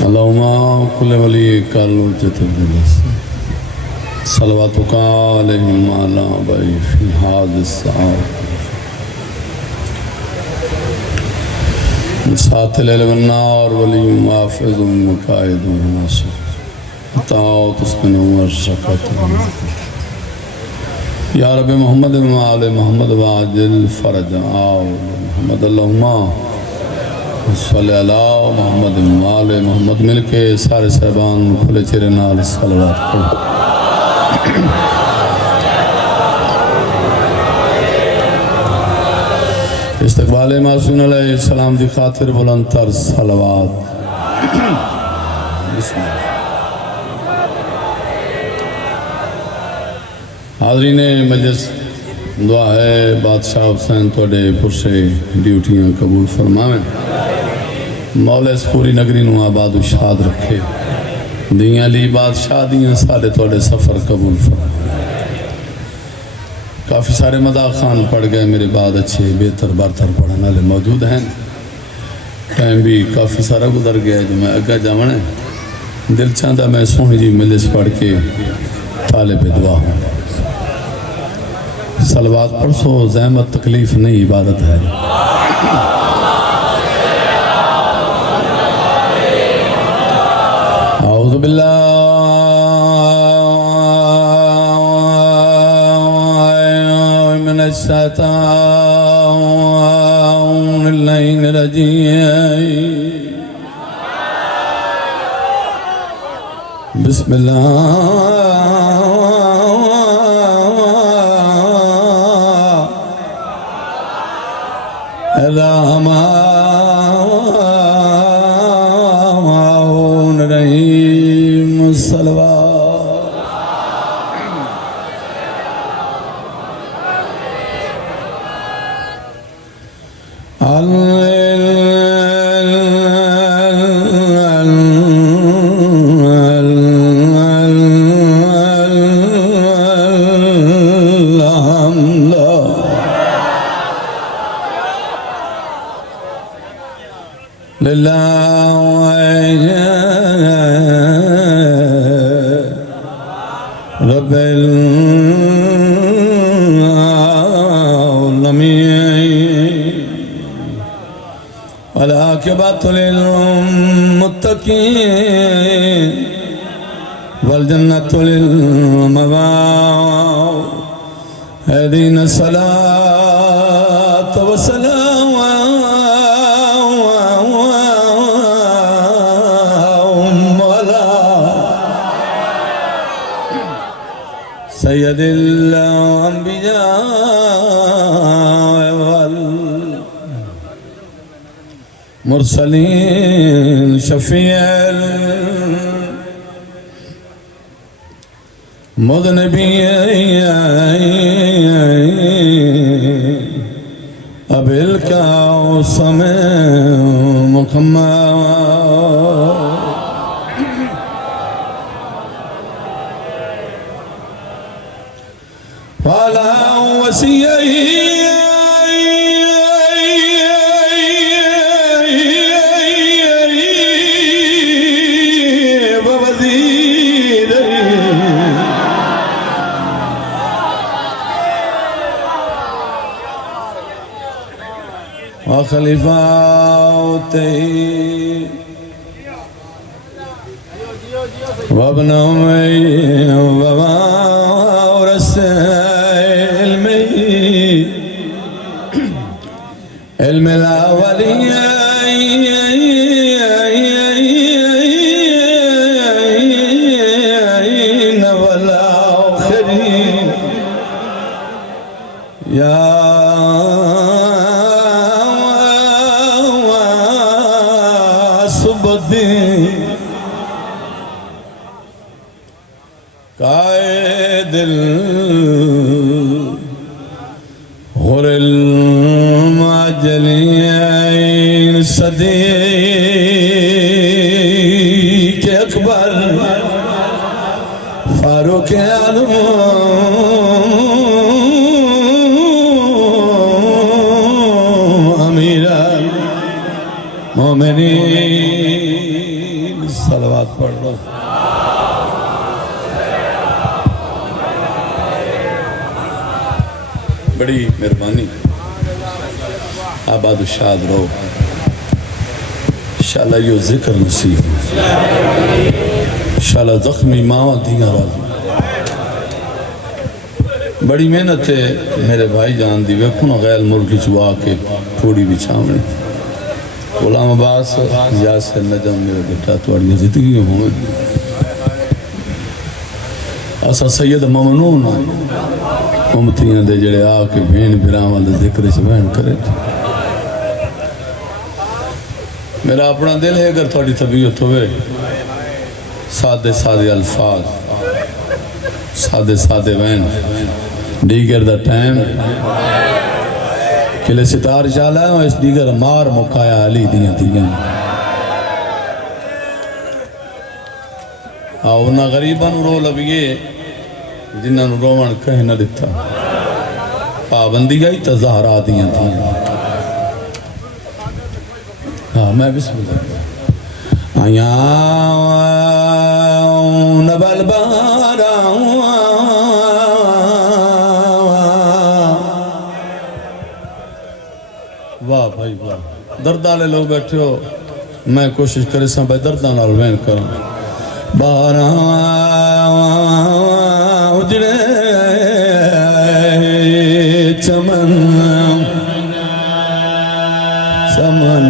Allahumma kulli wali kalu jatubilas salawatuka alaihim ala abai fi hadis sa'at saatil al-nar wali muafizun muqaidun nasir ta'at usminu warshaqatun Ya Rabbi Muhammad wa ali Muhammad wa ajil faraj Muhammad Allahumma सल्ले अला मोहम्मद वाले मोहम्मद मिल के सारे साहबान खुले चेहरे नाल सलवात पढ़ो। इस्तकबाल मासूम अलैहिस्सलाम दी खातिर बुलंद तर सलवात। हाज़रीन मजलिस दुआ है बादशाह हुसैन थोड़े पुरसे ड्यूटियां कबूल फरमावें। मौला इस पूरी नगरी नूं आबाद शाद रखे दियां ली बादशाह दियां सारे थोड़े सफ़र कबूल फरमाए। काफ़ी सारे मदा खान पढ़ गए मेरे बाद अच्छे बेहतर बरतर पढ़ने वाले मौजूद हैं। टाइम भी काफ़ी सारा गुजर गया जो मैं अग्गा जावना दिल चाहता मैं सोहनी जी मिलस पढ़ के तालिब दुआ हूँ। सलवात पढ़ो ज़हमत तकलीफ नहीं इबादत है। औज़ु बिल्लाहि मिनश शैतानिर रजीम बिस्मिल्लाहिर्रहमानिर्रहीम सलवात रब्बिल आलमीन वल आक़िबतु लिल मुत्तक़ीन वल जन्नतु लिल मवाक़ हदीना सलात व सलाम सय्यदिल अंबिया वल मुरसलीन शफीअल मुज़निबीन अबिल कासम मुहम्मद वाला वसीयही खलीफाते वबना कायदिल हुरिल माजलियन सदीक़ अकबर फारूक आलम मोमिनीन सलवात पढ़ लो। बड़ी मेहरबानी, आबाद शाद रहो। इंशाअल्लाह यो जिक्र नसीब, इंशाअल्लाह जख्मी माँ दिया राजी। बड़ी मेहनत है मेरे भाई जान दी, वेखो ना गैर मुल्क चुआ के थोड़ी बिछावनी। गुलाम अब्बास यासिर नजम मेरा बेटा थोड़ी जिंदगी होवे। असा सैयद ममनून उमतियां दे जड़े आके भेण बिरावां दे जिक्र च बहन करे। मेरा अपना दिल है अगर थोड़ी तबीयत होवे, सादे सादे अल्फाज, सादे सादे बहन दीगर दा टाइम किले सितार चाला है। इस दीगर मार मुकाया अली दियां दियां आओ ना गरीबां रो लविए जिन्होंने रोवण कह न दिता। पाबंदी आई तो ज़हरा दियां दियां। हाँ मैं भी सुन आया नबल बारा वाह भाई वाह। दर्द वाले लोग बैठे हो, मैं कोशिश करे सा भाई दर्दा नाल वहन करूं। बारा उजड़े चमन चमन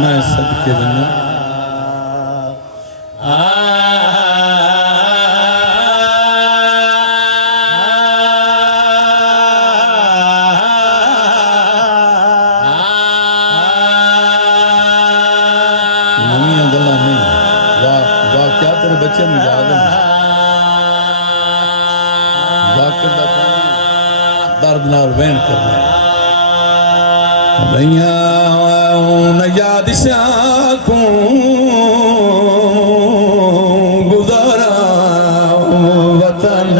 मैं सदके बना बच्चे में दर्द नाल बहन करना भैया न याद को गुजारा वतन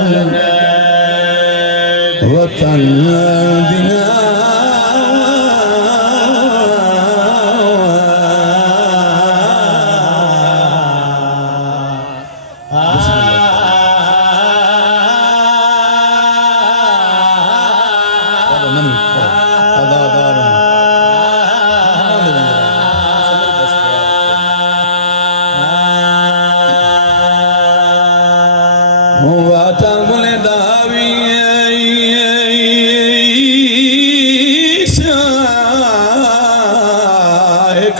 वतन दिना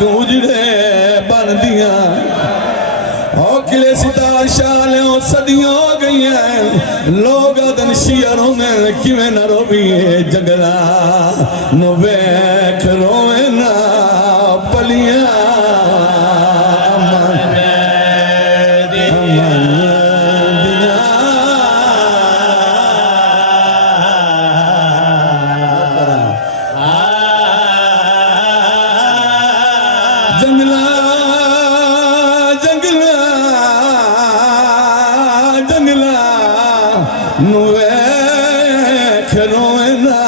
उजड़े बन दिया किले सितार शालों सदियों हो गई हैं। लोग अदन शियरों में किवें न रोवी जगला नो वेख रोवे ना पलिया जंगला जंगला जंगला नुए खरोए ना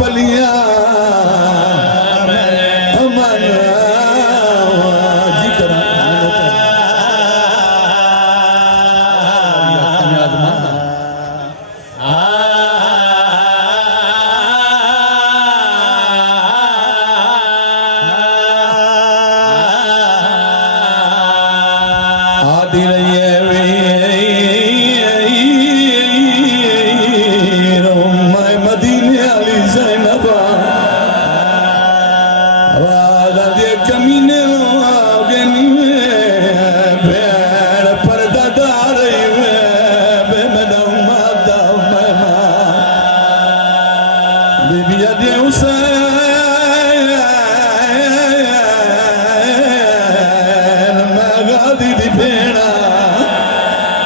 पलिया अमन जी करा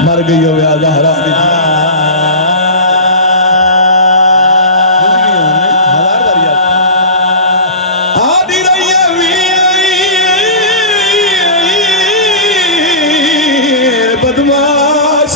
मर गई हो ज़हरा बदमाश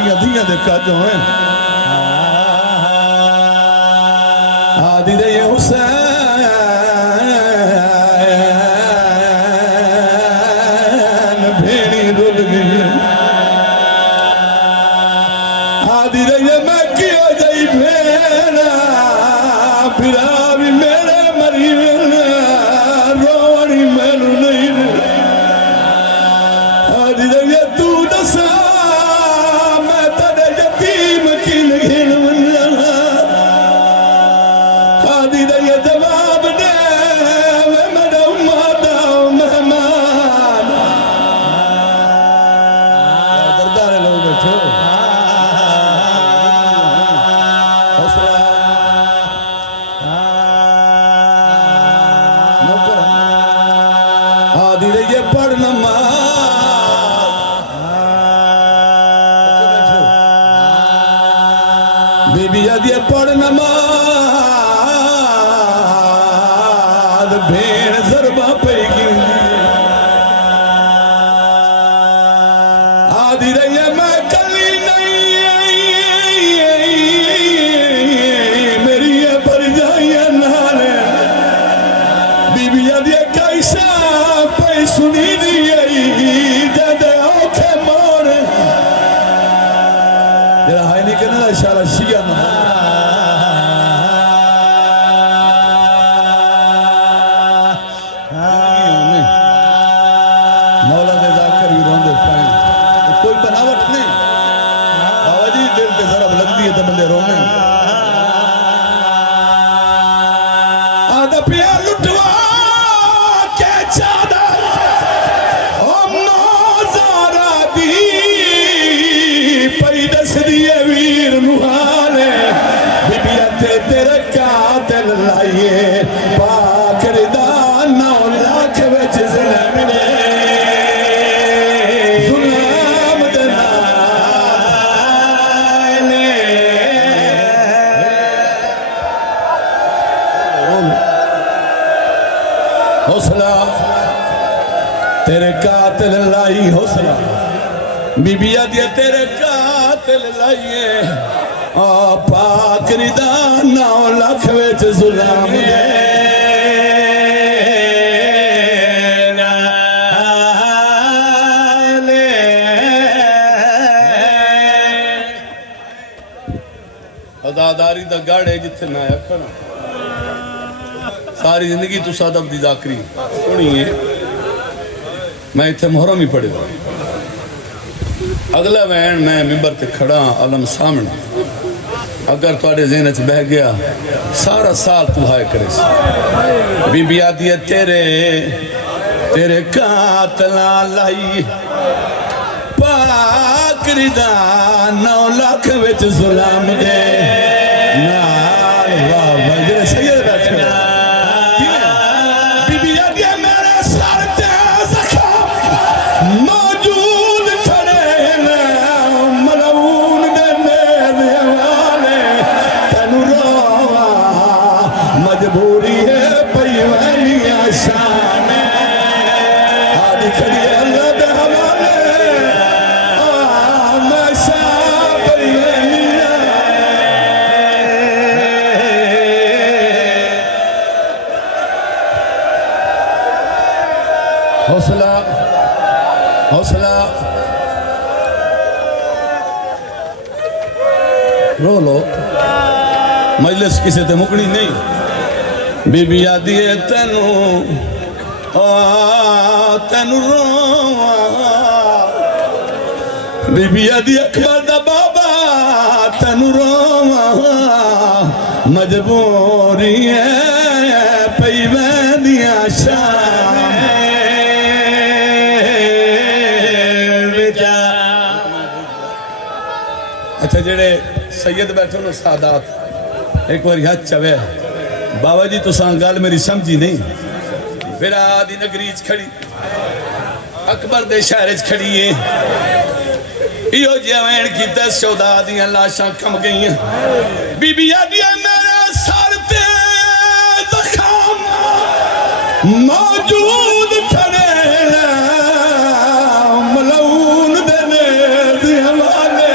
मेरी धियां दे कज होए आदि दे हुसैन भेड़ी रुल गई आदि दे मैं कियो जई भेड़ा फिरा भी मेरे मरी रोवणी मैनू नहीं आदि दे तू दसा मैं तेरे यतीम की घिन आदि दे जवाब दे वे मेरे माता मेहमान दरदार लोग बैठो आदि ये पढ़ नमाज बीबी आदि पढ़ नमाज भेड़ जरबा पैगी आदि रही मैं कली नहीं मेरी ये परजाइया नाले बीबी आदि कैसा पै सुनी दी जद औखे मोर जरा हाय नहीं कहना इशारा शिया मौला दे जाकर भी रोंदे पाए कोई बनावट नहीं बाबा जी दिल पे जरा लगती है तो बंदे रोने आधा पिया लुटवा के चादर ओ नौजारा दी पई दस दिए वीर नुहाले बिबिया ते तेरे कातिल लाइए पाकर दा 9 लाख विच ज़ुल्म ने ज़ुल्म दे नाले हौसला तेरे कातिल लाई हौसला बीबिया दिया तेरे कातिल लाइए आ पाकरी दा 9 लाख विच ज़ुल्म दे नाले अदादारी दा गाड़े जिथे ना आखना सारी जिंदगी तू अदब दी जाकरी सुनिए मैं इतने मुहर्रम ही पढ़े अगला वैन मैं मिंबर ते खड़ा अलम सामने अगर तुहाडे ज़हन च बह गया सारा साल तू हाय करे बीबी आदि तेरे तेरे कातला लाई पाकरी दा 9 लाख विच ज़ुल्म दे नाल वाह वाह सैयद बैठे बीबी आदि मेरे सर ते ज़ख़म मौजूद खड़े ने मलऊन दे मेरे वाले तैनू रोवा मजबूरी है पैवानिया शान आदि खड़ी अल्लाह दे हवाले मैं शाह पैवानिया हौसला हौसला रो लो मजलिस किसी ते मुकनी नहीं बीबी आदि तेनू तेनू रोवा बीबी आदि अकबर दा बाबा तेनू रोवा मजबूरी है पई वैंदियां शाम अच्छा जेड़े सैयद बैठो ना सादात एक बार हाथ चवे बाबा जी तुसा गल मेरी समझी नहीं फिर आदि नगरी च खड़ी अकबर दे शहर च खड़ी है इहो जवैन की 10-14 दियां लाशां कम गई बीबी आदि मेरे सर ते ज़ख़म मौजूद खड़े मलऊन दे हवाले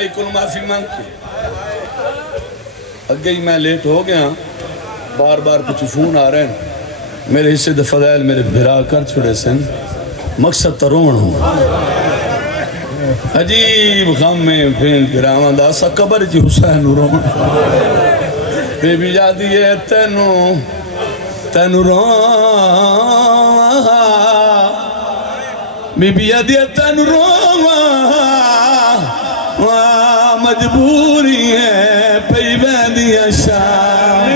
भाई को माफी मांग के अगे ही मैं लेट हो गया, बार बार कुछ फोन आ रहे हैं, मेरे हिस्से द फज़ाइल मेरे भिरा कर छुड़े सन, मकसद तो रोण अजीब गम में फिर भिरावां दा सा कबर च हुसैन रोण बेबी जादी है तेनू तेनू रोवा बीबी आदि तेनू रोवा मजबूरी है पई बंदियां शाम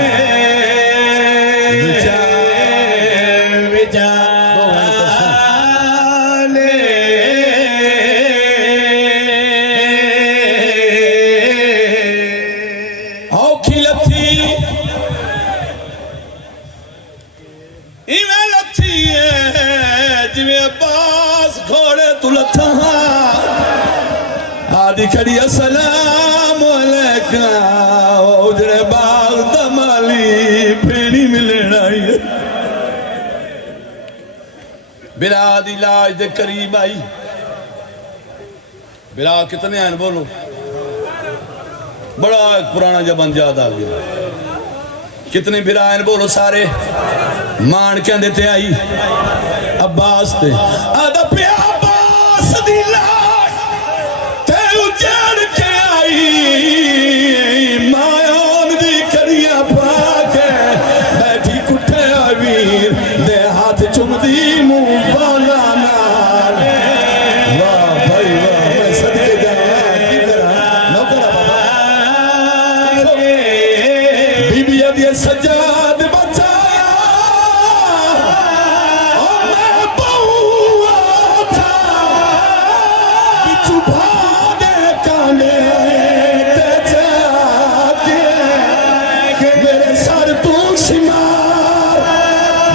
खड़ी अस्सलाम वालेकुम उजड़े बाग दमाली फेणी मिलना ही बिराद इलाज दे करीब आई। बिरा कितने हैं बोलो, बड़ा पुराना जबान याद आ गया। कितने बिरा हैं बोलो सारे। मान कहते थे आई अब्बास ते आदा पे अब्बास दी चढ़ के आई मायोन दी करिया पाके बैठी कुठे वीर दे हाथ चुमदी मुंह बाला नाल। वाह भाई वाह, मैं सदके जाना की करा नौकरा बाबा बीबी आदि सजाद बचाया और मैं बहुआ था बिचु मेरे सर तू शिमार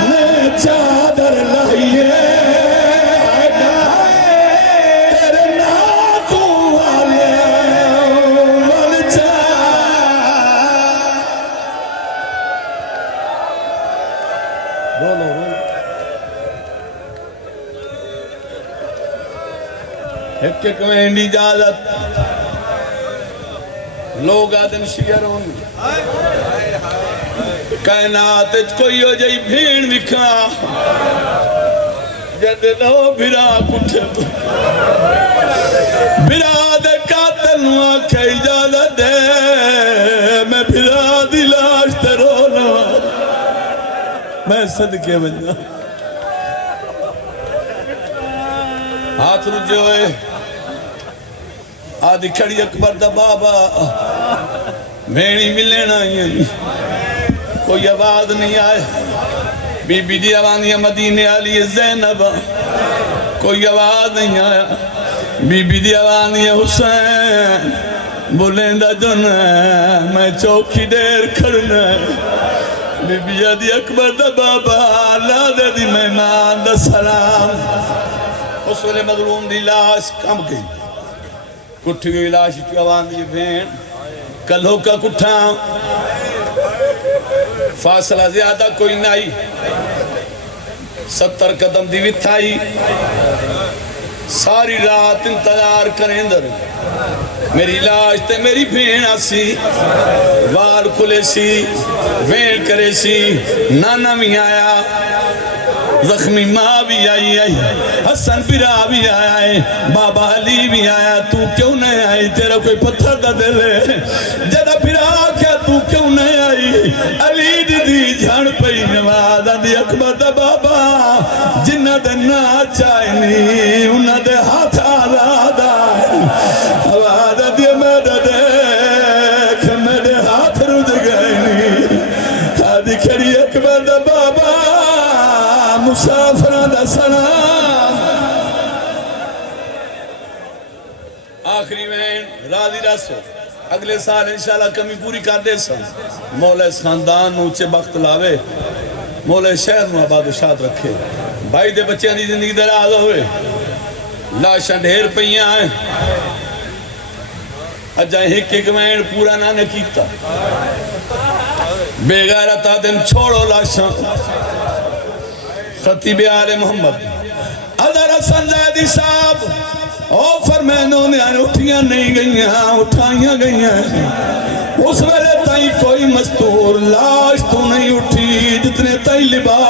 ने चादर लाइए तेरे नाकू वाले वाल जा बोलो एक एक में इजाजत लोग आदम शिगर कायनात कोई हो जाई भीड़ विखा जद लो बिरा कुठे बिरा दे कातल नु आखे इजाजत दे मैं बिरा दी लाश ते रोना मैं सदके वजना हाथ रुझे होए आदि खड़ी अकबर दा बाबा भेणी मिलना कोई आवाज नहीं आए। बीबी दी आवाज़ मदीने वाली ज़ैनब कोई आवाज नहीं आया। बीबी दी आवाज़ हुसैन बोलेंदा जुन मैं चौकी देर खड़ना बीबी आदि अकबर दा बाबा अल्लाह दे दी मेहमान दा सलाम। उस वेले मजलूम दी लाश कम गई कुठी गई लाश आवाज़ भेण कलो का कुठा फासला ज्यादा कोई नहीं 70 कदम दी विथाई सारी रात इंतजार करेंदर मेरी लाश ते मेरी भेण आसी वाल खुले सी वेण करे सी नाना भी आया जख्मी माँ भी आई हसन बिरा भी आया है बाबा अली भी आया तू क्यों नहीं आई तेरा कोई पत्थर दा दिल है जदा बिरा क्या तू क्यों नहीं आई अली दीदी जान पई नवाज आंदी अकबर दा बाबा जिन्ना दे ना चाहनी उन्ना दे हाथ आजाद आवाज आंदी मेरे देख मेरे हाथ रुझ गए नी आदि खड़ी अकबर दा बाबा मुसाफिर दा सलाम। आखिरी में राजी रसो अगले साल इंशाल्लाह कमी पूरी कर दे सन मौला इस खानदान ऊंचे वक्त लावे मौला शहर में आबाद शाद रखे भाई दे बच्चों की जिंदगी दराज होवे लाशा ढेर पईयां अजा एक एक मैन पूरा ना ने कीता बेगैरता दिन छोड़ो लाशा खतीब आले मोहम्मद अदर हसन ज़ैदी साहब ओ फरमैनो ने उठियां नहीं गईयां, उठाइया गईयां। उस वेले ताई कोई मस्तूर लाश तो नहीं उठी जितने ताई लिबास